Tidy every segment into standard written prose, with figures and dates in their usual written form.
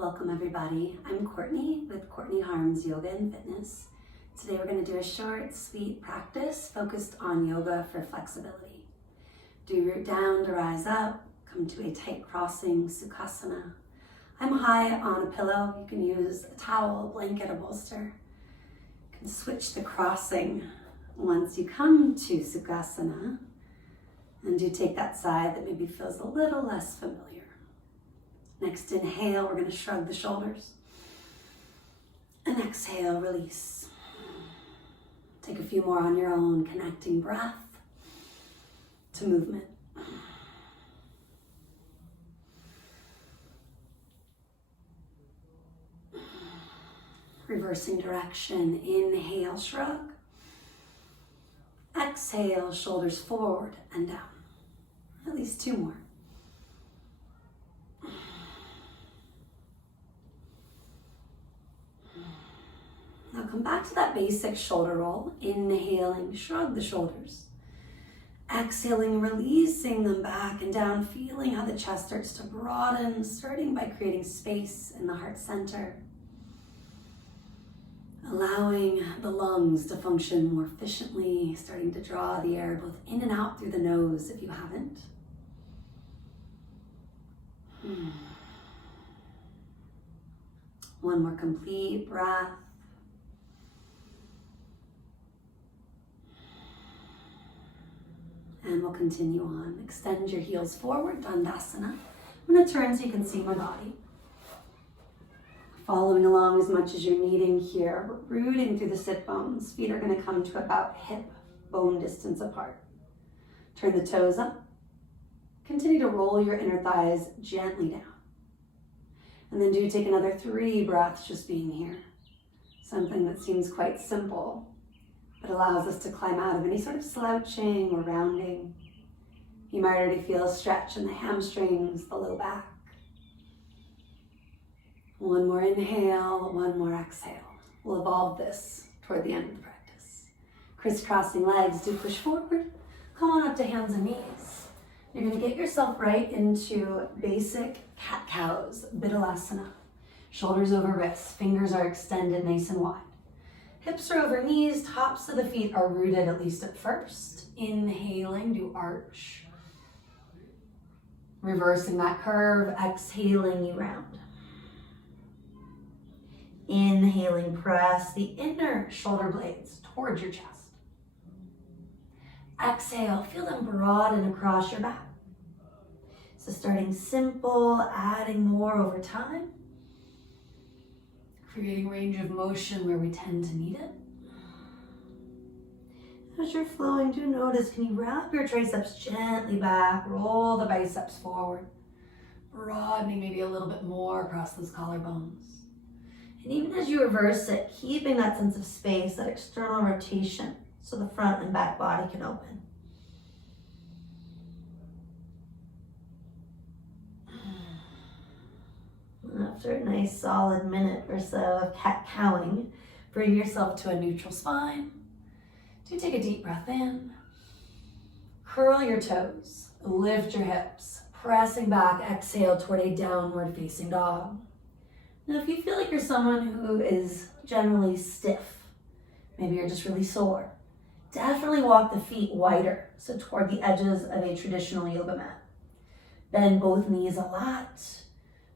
Welcome everybody. I'm Courtney with Courtney Harms Yoga and Fitness. Today we're going to do a short, sweet practice focused on yoga for flexibility. Do root down to rise up, come to a tight crossing Sukhasana. I'm high on a pillow. You can use a towel, blanket, or bolster. You can switch the crossing once you come to Sukhasana, and do take that side that maybe feels a little less familiar. Next inhale, we're going to shrug the shoulders. And exhale, release. Take a few more on your own, connecting breath to movement. Reversing direction, inhale, shrug. Exhale, shoulders forward and down. At least two more. Now come back to that basic shoulder roll. Inhaling, shrug the shoulders. Exhaling, releasing them back and down, feeling how the chest starts to broaden, starting by creating space in the heart center. Allowing the lungs to function more efficiently, starting to draw the air both in and out through the nose if you haven't. One more complete breath. And we'll continue on. Extend your heels forward, Dandasana. I'm going to turn so you can see my body. Following along as much as you're needing here. We're rooting through the sit bones. Feet are going to come to about hip bone distance apart. Turn the toes up. Continue to roll your inner thighs gently down. And then do take another 3 breaths just being here. Something that seems quite simple, but allows us to climb out of any sort of slouching or rounding. You might already feel a stretch in the hamstrings, the low back. One more inhale, one more exhale. We'll evolve this toward the end of the practice. Crisscrossing legs, do push forward. Come on up to hands and knees. You're going to get yourself right into basic cat-cows, Bidhalasana. Shoulders over wrists, fingers are extended nice and wide. Hips are over knees, tops of the feet are rooted at least at first. Inhaling, do arch. Reversing that curve, exhaling, you round. Inhaling, press the inner shoulder blades towards your chest. Exhale, feel them broaden across your back. So starting simple, adding more over time. Creating range of motion where we tend to need it. As you're flowing, do notice, can you wrap your triceps gently back, roll the biceps forward, broadening maybe a little bit more across those collarbones. And even as you reverse it, keeping that sense of space, that external rotation, so the front and back body can open. After a nice solid minute or so of cat-cowing, bring yourself to a neutral spine. Do take a deep breath in. Curl your toes, lift your hips, pressing back, exhale toward a downward facing dog. Now if you feel like you're someone who is generally stiff, maybe you're just really sore, definitely walk the feet wider, so toward the edges of a traditional yoga mat. Bend both knees a lot.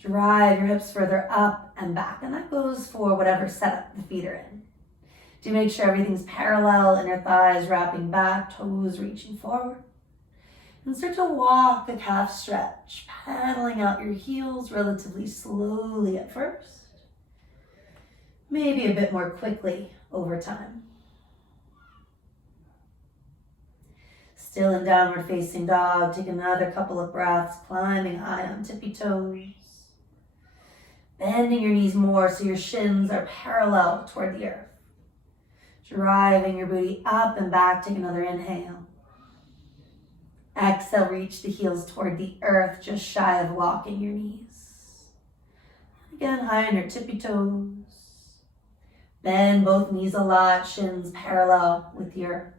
Drive your hips further up and back, and that goes for whatever setup the feet are in. Do make sure everything's parallel, inner thighs wrapping back, toes reaching forward. And start to walk a calf stretch, pedaling out your heels relatively slowly at first. Maybe a bit more quickly over time. Still in downward facing dog, take another couple of breaths, climbing high on tippy toes. Bending your knees more so your shins are parallel toward the earth. Driving your booty up and back, take another inhale. Exhale, reach the heels toward the earth, just shy of locking your knees. Again, high on your tippy toes. Bend both knees a lot, shins parallel with the earth.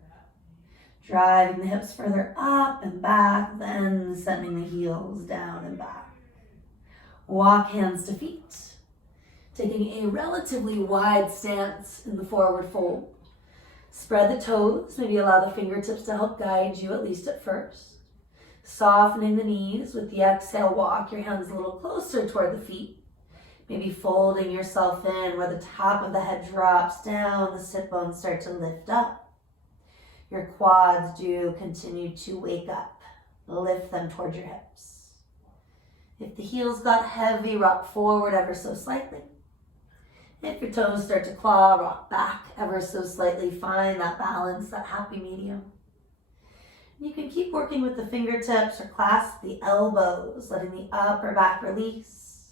Driving the hips further up and back, then sending the heels down and back. Walk hands to feet, taking a relatively wide stance in the forward fold. Spread the toes, maybe allow the fingertips to help guide you, at least at first. Softening the knees with the exhale, walk your hands a little closer toward the feet. Maybe folding yourself in where the top of the head drops down, the sit bones start to lift up. Your quads do continue to wake up. Lift them toward your hips. If the heels got heavy, rock forward ever so slightly. If your toes start to claw, rock back ever so slightly. Find that balance, that happy medium. You can keep working with the fingertips or clasp the elbows, letting the upper back release.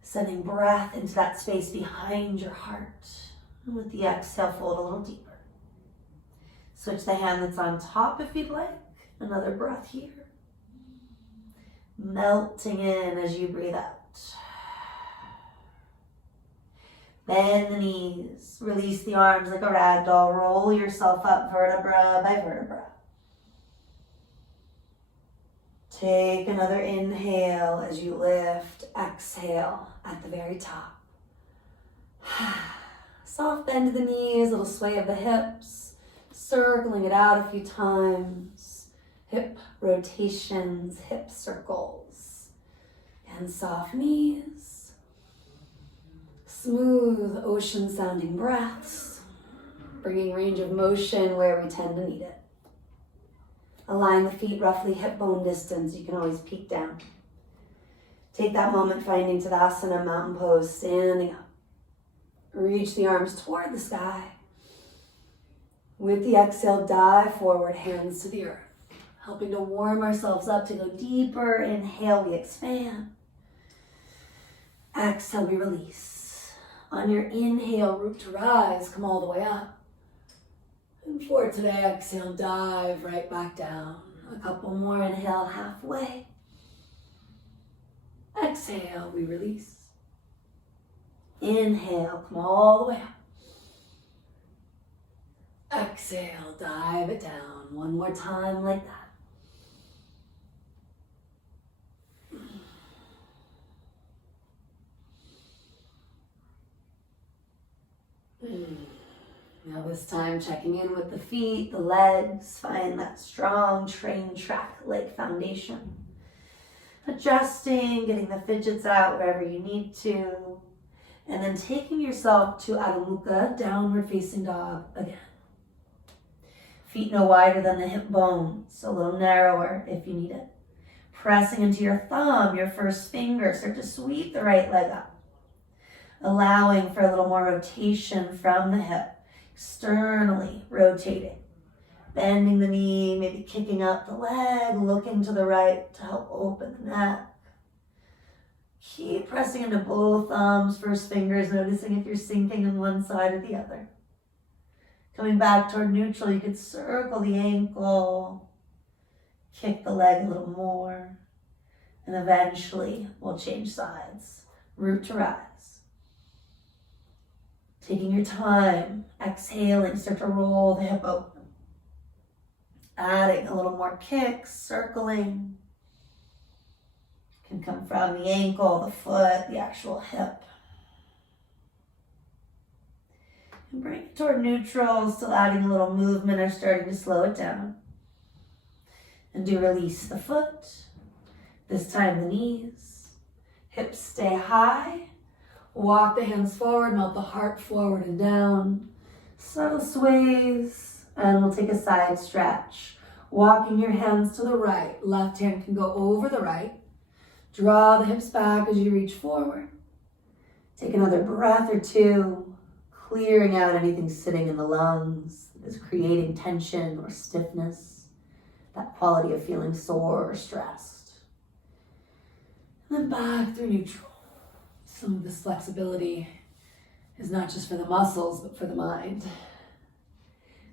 Sending breath into that space behind your heart. And with the exhale, fold a little deeper. Switch the hand that's on top if you'd like. Another breath here. Melting in as you breathe out. Bend the knees. Release the arms like a rag doll. Roll yourself up vertebra by vertebra. Take another inhale as you lift. Exhale at the very top. Soft bend to the knees, little sway of the hips. Circling it out a few times. Hip rotations, hip circles, and soft knees. Smooth ocean sounding breaths, bringing range of motion where we tend to need it. Align the feet roughly hip bone distance. You can always peek down. Take that moment finding Tadasana, mountain pose, standing up. Reach the arms toward the sky. With the exhale, dive forward, hands to the earth. Helping to warm ourselves up to go deeper. Inhale, we expand. Exhale, we release. On your inhale, root to rise, come all the way up. And for today, exhale, dive right back down. A couple more, inhale halfway. Exhale, we release. Inhale, come all the way up. Exhale, dive it down. One more time like that. Now this time checking in with the feet, the legs, find that strong train track-like foundation. Adjusting, getting the fidgets out wherever you need to. And then taking yourself to Adho Mukha, downward facing dog again. Feet no wider than the hip bones, a little narrower if you need it. Pressing into your thumb, your first finger, start to sweep the right leg up. Allowing for a little more rotation from the hip, externally rotating. Bending the knee, maybe kicking up the leg, looking to the right to help open the neck. Keep pressing into both thumbs, first fingers, noticing if you're sinking in one side or the other. Coming back toward neutral, you could circle the ankle, kick the leg a little more, and eventually we'll change sides. Root to rise. Taking your time, exhaling, start to roll the hip open. Adding a little more kick, circling. Can come from the ankle, the foot, the actual hip. And bring it toward neutral, still adding a little movement or starting to slow it down. And do release the foot. This time the knees. Hips stay high. Walk the hands forward, melt the heart forward and down. Subtle sways. And we'll take a side stretch. Walking your hands to the right. Left hand can go over the right. Draw the hips back as you reach forward. Take another breath or two. Clearing out anything sitting in the lungs that is creating tension or stiffness. That quality of feeling sore or stressed. And then back through neutral. Some of this flexibility is not just for the muscles, but for the mind.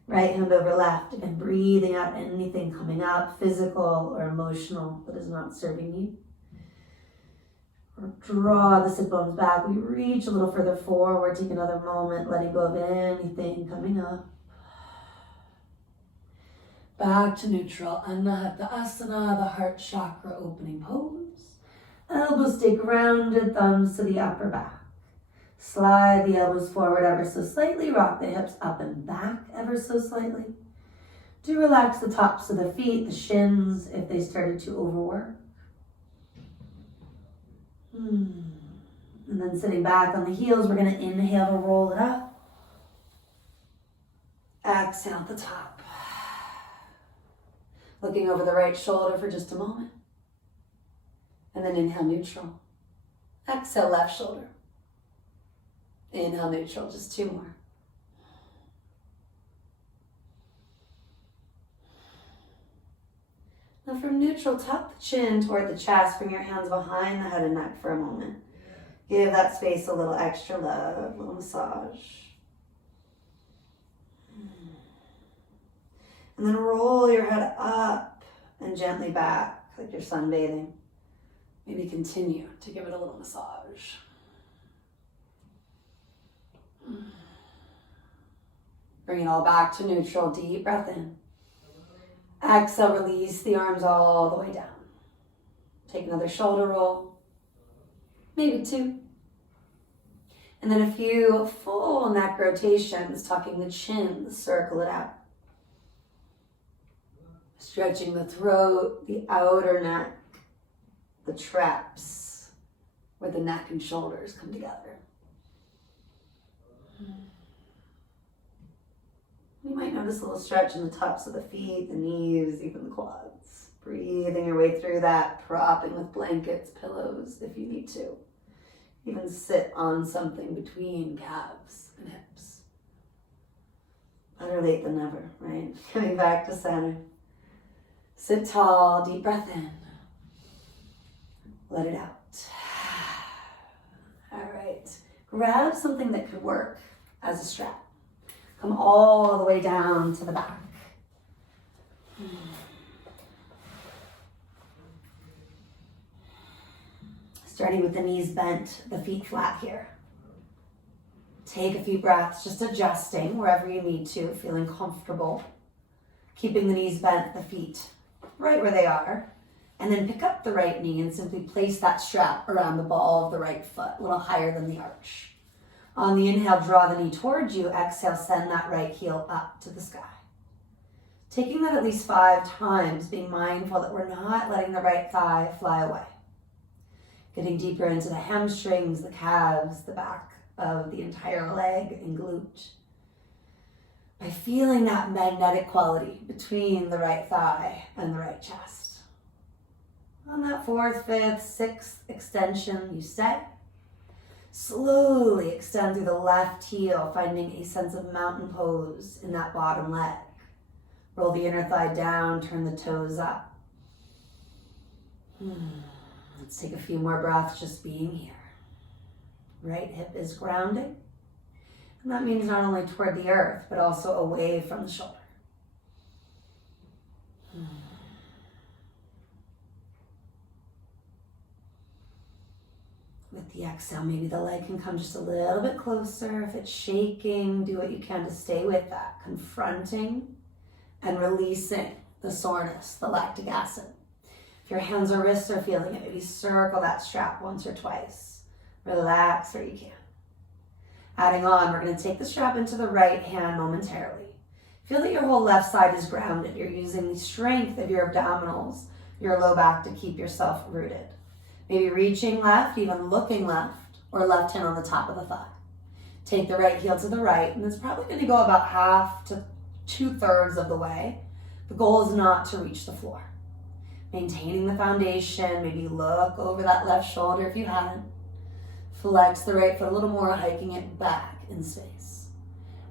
Right hand over left, again, breathing out anything coming up, physical or emotional, that is not serving you. Or draw the sit bones back. We reach a little further forward, take another moment, letting go of anything coming up. Back to neutral, Anahata Asana, the heart chakra opening pose. Elbows stay grounded, thumbs to the upper back. Slide the elbows forward ever so slightly. Rock the hips up and back ever so slightly. Do relax the tops of the feet, the shins, if they started to overwork. And then sitting back on the heels, we're going to inhale to roll it up. Exhale at the top. Looking over the right shoulder for just a moment. And then inhale, neutral. Exhale, left shoulder. Inhale, neutral. Just 2 more. Now from neutral, tuck the chin toward the chest. Bring your hands behind the head and neck for a moment. Give that space a little extra love, a little massage. And then roll your head up and gently back, like you're sunbathing. Maybe continue to give it a little massage. Bring it all back to neutral. Deep breath in. Exhale, release the arms all the way down. Take another shoulder roll. Maybe 2. And then a few full neck rotations, tucking the chin, circle it out. Stretching the throat, the outer neck, the traps, where the neck and shoulders come together. You might notice a little stretch in the tops of the feet, the knees, even the quads. Breathing your way through that, propping with blankets, pillows, if you need to. Even sit on something between calves and hips. Better late than never, right? Coming back to center. Sit tall, deep breath in. Let it out. All right. Grab something that could work as a strap. Come all the way down to the back. Starting with the knees bent, the feet flat here. Take a few breaths, just adjusting wherever you need to, feeling comfortable. Keeping the knees bent, the feet right where they are. And then pick up the right knee and simply place that strap around the ball of the right foot, a little higher than the arch. On the inhale, draw the knee towards you. Exhale, send that right heel up to the sky. Taking that at least 5 times, being mindful that we're not letting the right thigh fly away. Getting deeper into the hamstrings, the calves, the back of the entire leg and glute. By feeling that magnetic quality between the right thigh and the right chest. On that 4th, 5th, 6th extension, you stay. Slowly extend through the left heel, finding a sense of mountain pose in that bottom leg. Roll the inner thigh down, turn the toes up. Let's take a few more breaths just being here. Right hip is grounding. And that means not only toward the earth, but also away from the shoulder. With the exhale, maybe the leg can come just a little bit closer. If it's shaking, do what you can to stay with that. Confronting and releasing the soreness, the lactic acid. If your hands or wrists are feeling it, maybe circle that strap once or twice. Relax where you can. Adding on, we're going to take the strap into the right hand momentarily. Feel that your whole left side is grounded. You're using the strength of your abdominals, your low back to keep yourself rooted. Maybe reaching left, even looking left, or left hand on the top of the thigh. Take the right heel to the right, and it's probably going to go about 1/2 to 2/3 of the way. The goal is not to reach the floor. Maintaining the foundation, maybe look over that left shoulder if you haven't. Flex the right foot a little more, hiking it back in space.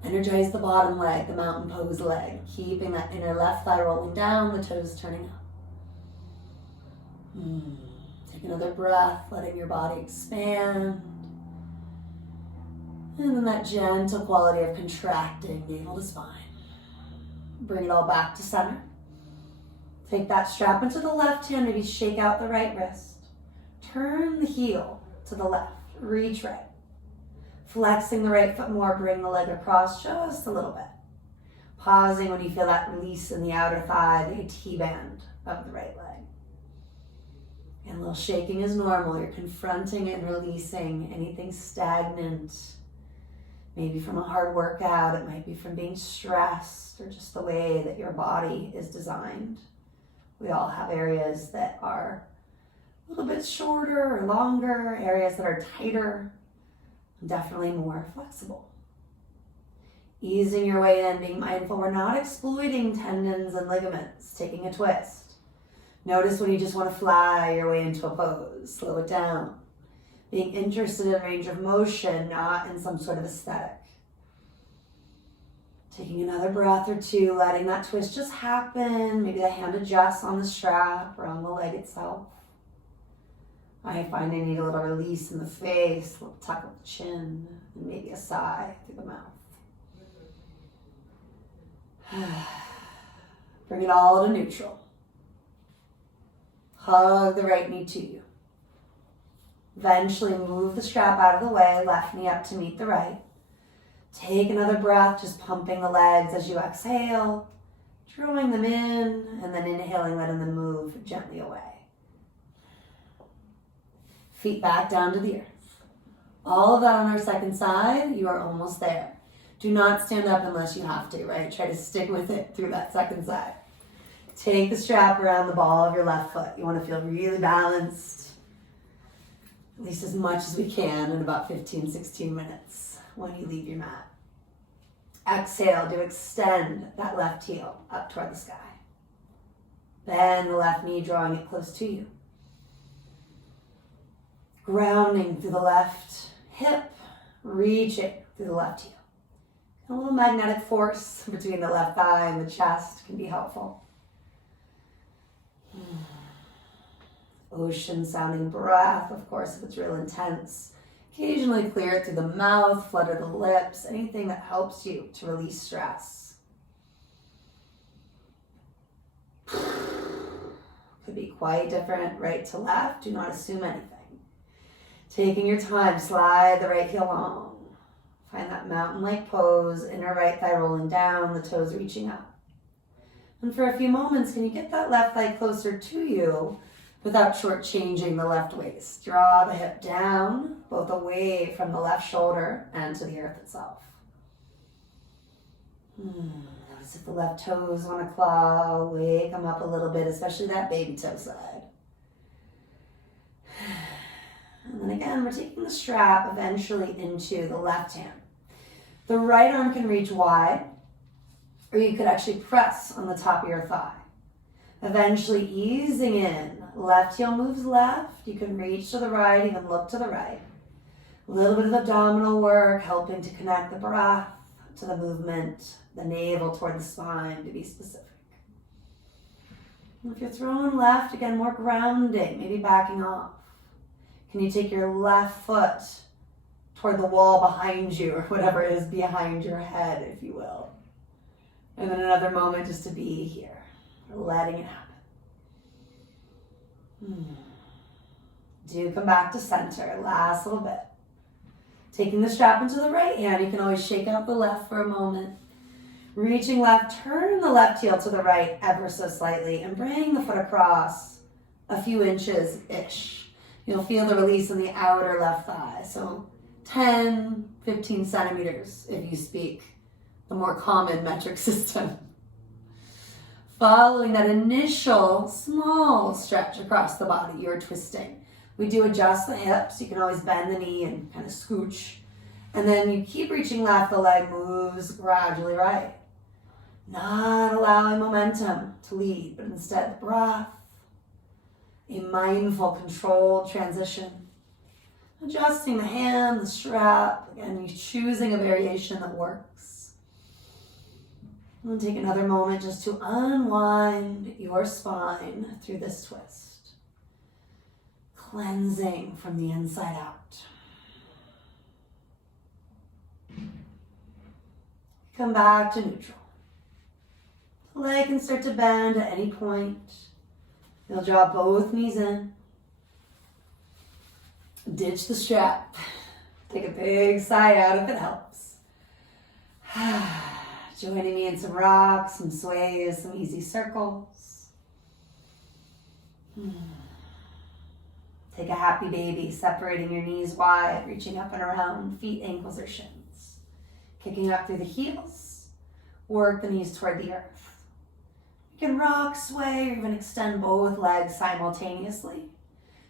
Energize the bottom leg, the mountain pose leg, keeping that inner left thigh rolling down, the toes turning up. Take another breath, letting your body expand. And then that gentle quality of contracting navel to spine. Bring it all back to center. Take that strap into the left hand, maybe shake out the right wrist. Turn the heel to the left, reach right. Flexing the right foot more, bring the leg across just a little bit. Pausing when you feel that release in the outer thigh, the T-band of the right leg. And a little shaking is normal. You're confronting and releasing anything stagnant. Maybe from a hard workout, it might be from being stressed or just the way that your body is designed. We all have areas that are a little bit shorter or longer, areas that are tighter, and definitely more flexible. Easing your way in, being mindful we're not exploiting tendons and ligaments, taking a twist. Notice when you just want to fly your way into a pose, slow it down. Being interested in range of motion, not in some sort of aesthetic. Taking another breath or two, letting that twist just happen. Maybe the hand adjusts on the strap or on the leg itself. I find I need a little release in the face, a little tuck of the chin, and maybe a sigh through the mouth. Bring it all to neutral. Hug the right knee to you. Eventually move the strap out of the way, left knee up to meet the right. Take another breath, just pumping the legs as you exhale, drawing them in, and then inhaling, letting them move gently away. Feet back down to the earth. All of that on our second side, you are almost there. Do not stand up unless you have to, right? Try to stick with it through that second side. Take the strap around the ball of your left foot. You want to feel really balanced, at least as much as we can in about 15, 16 minutes when you leave your mat. Exhale to extend that left heel up toward the sky. Bend the left knee, drawing it close to you. Grounding through the left hip, reaching through the left heel. A little magnetic force between the left thigh and the chest can be helpful. Ocean sounding breath, of course, if it's real intense. Occasionally clear it through the mouth, flutter the lips, anything that helps you to release stress. Could be quite different, right to left. Do not assume anything. Taking your time, slide the right heel long. Find that mountain-like pose, inner right thigh rolling down, the toes reaching up. And for a few moments, can you get that left thigh closer to you without shortchanging the left waist? Draw the hip down, both away from the left shoulder and to the earth itself. Notice if the left toes want to claw, wake them up a little bit, especially that baby toe side. And then again, we're taking the strap eventually into the left hand. The right arm can reach wide, or you could actually press on the top of your thigh. Eventually easing in, left heel moves left. You can reach to the right, even look to the right. A little bit of abdominal work, helping to connect the breath to the movement, the navel toward the spine, to be specific. And if you're throwing left, again, more grounding, maybe backing off. Can you take your left foot toward the wall behind you, or whatever is behind your head, if you will? And then another moment just to be here, letting it happen. Do come back to center, last little bit. Taking the strap into the right hand, you can always shake out the left for a moment. Reaching left, turn the left heel to the right ever so slightly and bring the foot across a few inches-ish. You'll feel the release in the outer left thigh. So 10, 15 centimeters if you speak the more common metric system. Following that initial small stretch across the body, you're twisting. We do adjust the hips. You can always bend the knee and kind of scooch. And then you keep reaching left, the leg moves gradually right. Not allowing momentum to lead, but instead the breath. A mindful, controlled transition. Adjusting the hand, the strap. Again, you're choosing a variation that works. And take another moment just to unwind your spine through this twist. Cleansing from the inside out. Come back to neutral. The leg can start to bend at any point. You'll draw both knees in. Ditch the strap. Take a big sigh out if it helps. Joining me in some rocks, some sways, some easy circles. Take a happy baby, separating your knees wide, reaching up and around, feet, ankles, or shins. Kicking up through the heels, work the knees toward the earth. You can rock, sway, or even extend both legs simultaneously.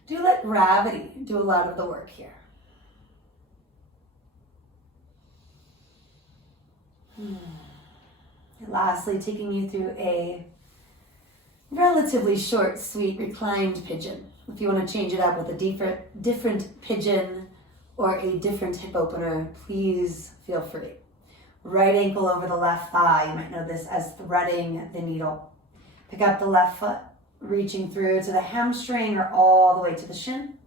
Do let gravity do a lot of the work here. And lastly, taking you through a relatively short, sweet, reclined pigeon. If you want to change it up with a different pigeon or a different hip opener, please feel free. Right ankle over the left thigh. You might know this as threading the needle. Pick up the left foot, reaching through to the hamstring or all the way to the shin.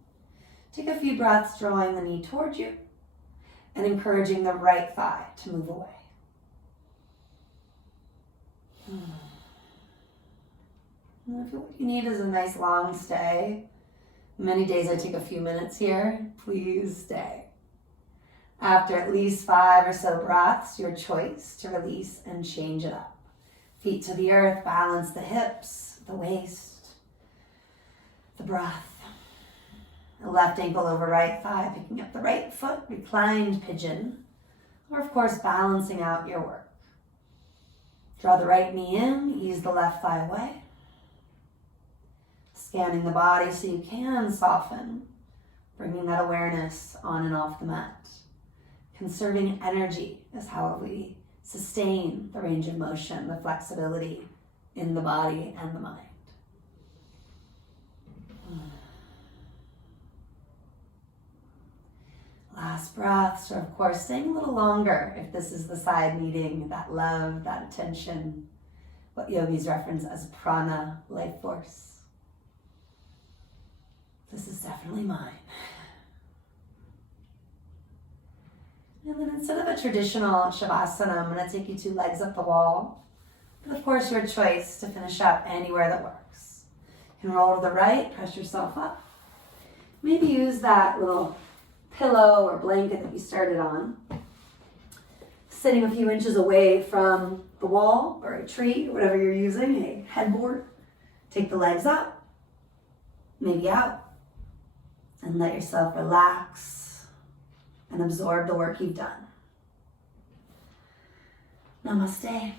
Take a few breaths, drawing the knee towards you and encouraging the right thigh to move away. And if what you need is a nice long stay, many days I take a few minutes here, please stay. After at least 5 or so breaths, your choice to release and change it up. Feet to the earth, balance the hips, the waist, the breath. The left ankle over right thigh, picking up the right foot, reclined pigeon, or of course balancing out your work. Draw the right knee in, ease the left thigh away. Scanning the body so you can soften, bringing that awareness on and off the mat. Conserving energy is how we sustain the range of motion, the flexibility in the body and the mind. Last breath, so of course staying a little longer if this is the side needing that love, that attention, what yogis reference as prana, life force. This is definitely mine. And then instead of a traditional shavasana, I'm going to take you 2 legs up the wall. But of course, your choice to finish up anywhere that works. You can roll to the right, press yourself up. Maybe use that little pillow or blanket that you started on. Sitting a few inches away from the wall or a tree, or whatever you're using, a headboard. Take the legs up, maybe out, and let yourself relax and absorb the work you've done. Namaste.